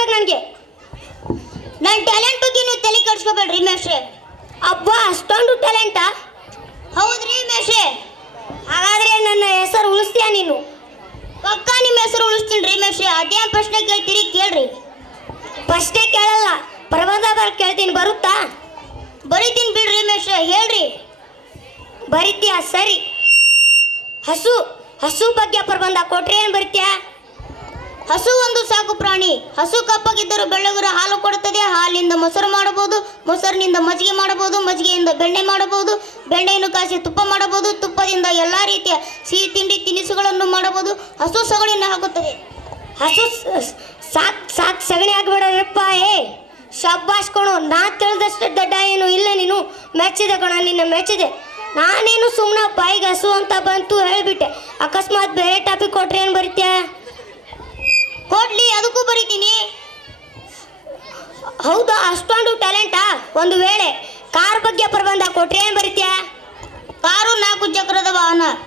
ಬೇಕು ನನಗೆ. ನನ್ನ ಟ್ಯಾಲೆಂಟ್ ಬಗ್ಗೆ ನೀವು ತಲೆ ಕೆಡಿಸ್ಕೋಬೇಡ್ರಿ ಮೇಷ್ರೆ. ಅಬ್ಬಾ ಅಷ್ಟೊಂದು ಟ್ಯಾಲೆಂಟಾ? ಹೌದ್ರಿ ಮೇಷ್ರೆ. ಹಾಗಾದ್ರೆ ನನ್ನ ಹೆಸರು ಉಳಿಸ್ತೀಯ ನೀನು? ಪಕ್ಕ ನಿಮ್ಮ ಹೆಸರು ಉಳಿಸ್ತೀನಿ ಮೇಷ್ರೆ. ಅದೇ ಪ್ರಶ್ನೆ ಕೇಳ್ತೀರಿ ಕೇಳ್ರಿ. ಫಸ್ಟೇ ಕೇಳಲ್ಲ, ಪ್ರಬಂಧ ಕೇಳ್ತೀನಿ, ಬರುತ್ತಾ? ಬರೀತೀನಿ ಬಿಡ್ರಿ ಮೇಷ್ರೆ, ಹೇಳ್ರಿ. ಬರಿತೀಯ? ಸರಿ. ಹಸು ಹಸು ಬಗ್ಗೆ ಪ್ರಬಂಧ ಕೊಟ್ರೆ ಏನು ಬರಿತೀಯ? ಹಸು ಒಂದು ಸಾಕು ಪ್ರಾಣಿ. ಹಸು ಕಪ್ಪಾಗಿದ್ದರೂ ಬೆಳ್ಳಗಿರೋ ಹಾಲು ಕೊಡುತ್ತದೆ. ಹಾಲಿನಿಂದ ಮೊಸರು ಮಾಡಬಹುದು, ಮೊಸರಿನಿಂದ ಮಜ್ಜಿಗೆ ಮಾಡಬಹುದು, ಮಜ್ಜಿಗೆಯಿಂದ ಬೆಣ್ಣೆ ಮಾಡಬಹುದು, ಬೆಣ್ಣೆಯನ್ನು ಕಾಸಿ ತುಪ್ಪ ಮಾಡಬಹುದು, ತುಪ್ಪದಿಂದ ಎಲ್ಲ ರೀತಿಯ ಸಿಹಿ ತಿಂಡಿ ತಿನಿಸುಗಳನ್ನು ಮಾಡಬಹುದು. ಹಸು ಸಗಣಿಯನ್ನು ಹಾಕುತ್ತದೆ. ಹಸು ಸಾಕ್ ಸಗಣಿ ಹಾಕ್ಬೇಡಪ್ಪ. ಶಬ್ಬಾಷ್ ಕಣೋ, ನಾ ತಿಳಿದಷ್ಟು ದೊಡ್ಡ ಏನು ಇಲ್ಲ ನೀನು. ಮೆಚ್ಚಿದೆ ಕಣ, ನಿನ್ನ ಮೆಚ್ಚಿದೆ. ನಾನೇನು ಸುಮ್ಮನೆ ಬಾಯಿಗೆ ಹಸು ಅಂತ ಬಂತು ಹೇಳಿಬಿಟ್ಟೆ. ಅಕಸ್ಮಾತ್ ಬೇರೆ ಟಾಪಿಕ್ ಕೊಟ್ರೆ ಏನು ಬರಿತೀಯ? ಕೊಡ್ಲಿ, ಅದಕ್ಕೂ ಬರೀತೀನಿ. ಹೌದಾ, ಅಷ್ಟೊಂದು ಟ್ಯಾಲೆಂಟಾ? ಒಂದು ವೇಳೆ ಕಾರ್ ಬಗ್ಗೆ ಪ್ರಬಂಧ ಕೊಟ್ರೆ ಏನು ಬರಿತೀಯ? ಕಾರು 4 ಚಕ್ರದ ವಾಹನ.